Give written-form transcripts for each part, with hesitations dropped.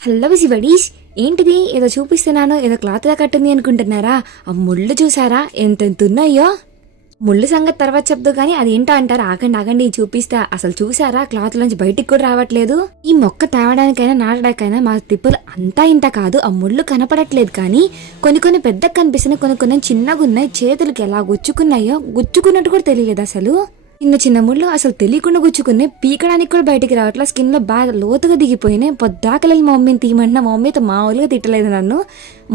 Hello buddies, ఏంటిది ఏదో చూపిస్తున్నాను, ఏదో క్లాత్ లా కట్టింది అనుకుంటున్నారా? ఆ ముళ్ళు చూసారా ఎంతెంత ఉన్నాయో. ముళ్ళు సంగతి తర్వాత చెప్దు కానీ అది ఏంటో అంటారా? ఆగండి చూపిస్తా. అసలు చూసారా క్లాత్ లోంచి బయటికి కూడా రావట్లేదు. ఈ మొక్క తేవడానికైనా నాటడానికైనా మా తిప్పులు అంతా ఇంత కాదు. ఆ ముళ్ళు కనపడట్లేదు కానీ కొన్ని పెద్దగా కనిపిస్తున్నాయి, కొన్ని చిన్నగా ఉన్నాయి. చేతులకి ఎలా గుచ్చుకున్నాయో, గుచ్చుకున్నట్టు కూడా తెలియలేదు అసలు. చిన్న ముళ్ళు అసలు తెలియకుండా గుచ్చుకున్నాయి. పీకడానికి కూడా బయటికి రావట్లా. స్కిన్ లో బాగా లోతుగా దిగిపోయినాయి. పొద్దాకలి మా మమ్మీని తీయమంటున్నా, మా మమ్మీతో మామూలుగా తిట్టలేదు నన్ను.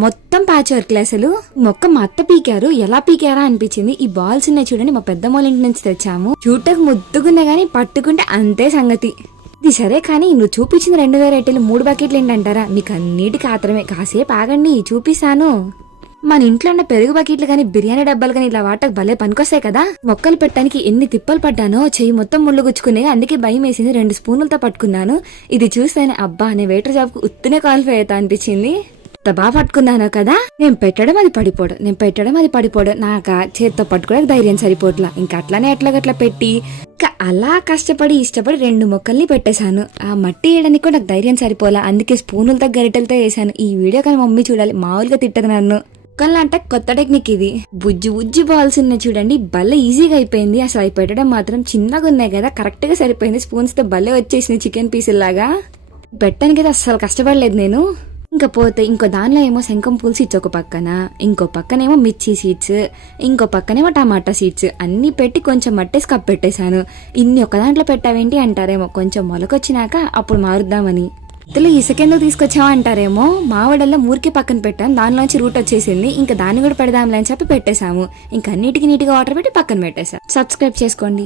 మొత్తం ప్యాచ్ వర్క్ అసలు. మొక్క మా అత్త పీకారు, ఎలా పీకారా అనిపించింది. ఈ బాల్స్ ఉన్నాయి చూడండి, మా పెద్దమ్మ ఇంటి నుంచి తెచ్చాము. చూడటకు ముద్దుగున్నా గానీ పట్టుకుంటే అంతే సంగతి. ఇది సరే కానీ నువ్వు చూపించిన 2 వెరైటీలు 3 బకెట్లు ఏంటంటారా? మీకు అన్నిటికీ ఆత్రమే. కాసేపు ఆగండి చూపిస్తాను. మన ఇంట్లో ఉన్న పెరుగు బకెట్లు కానీ బిర్యానీ డబ్బాలు కానీ ఇలా వాటకు భలే పనికొస్తాయి కదా. మొక్కలు పెట్టడానికి ఎన్ని తిప్పలు పడ్డానో, చెయ్యి మొత్తం ముళ్ళు గుచ్చుకునే. అందుకే భయం వేసింది. 2 స్పూన్లతో పట్టుకున్నాను. ఇది చూస్తేనే అబ్బా నేను వెయిటర్ జాబ్ కు ఉత్తునే క్వాలిఫై అవుతా అనిపించింది. బాగా పట్టుకున్నాను కదా. నేను పెట్టడం అది పడిపోవడం నాకు చేతితో పట్టుకోవడానికి ధైర్యం సరిపోట్లా. ఇంకా అట్లానే ఎట్లాగట్లా పెట్టి ఇంకా అలా కష్టపడి ఇష్టపడి 2 మొక్కల్ని పెట్టేశాను. ఆ మట్టి వేయడానికి కూడా నాకు ధైర్యం సరిపోలా. అందుకే స్పూనులతో గరిటెలతో వేసాను. ఈ వీడియో కానీ మమ్మీ చూడాలి, మామూలుగా తిట్టదు నన్ను. అంటే కొత్త టెక్నిక్ ఇది. బుజ్జి బాల్స్ ఉన్నాయి చూడండి, భలే ఈజీగా అయిపోయింది. అసలు అవి పెట్టడం మాత్రం చిన్నగా ఉన్నాయి కదా, కరెక్ట్ గా సరిపోయింది. స్పూన్స్ తో భలే వచ్చేసింది చికెన్ పీసుల్లాగా. పెట్టడానికి అయితే అసలు కష్టపడలేదు నేను. ఇంకా పోతే ఇంకో దానిలో ఏమో శంఖం పూల సీడ్స్ ఒక పక్కన, ఇంకో పక్కనేమో మిర్చి సీడ్స్, ఇంకో పక్కనేమో టమాటా సీడ్స్ అన్ని పెట్టి కొంచెం మట్టేసి కప్పు పెట్టేశాను. ఇన్ని ఒక దాంట్లో పెట్టావేంటి అంటారేమో, కొంచెం మొలకొచ్చినాక అప్పుడు మారుద్దామని. ఇంతలో ఇసుకెందుకు తీసుకొచ్చావా అంటారేమో. మావిడల్లో ఊరికే పక్కన పెట్టాను, దానిలోంచి రూట్ వచ్చేసింది. ఇంకా దాన్ని కూడా పెడదాంలే అని చెప్పి పెట్టేశాము. ఇంకా అన్నిటికీ నీట్గా వాటర్ పెట్టి పక్కన పెట్టేశాం. సబ్స్క్రైబ్ చేసుకోండి.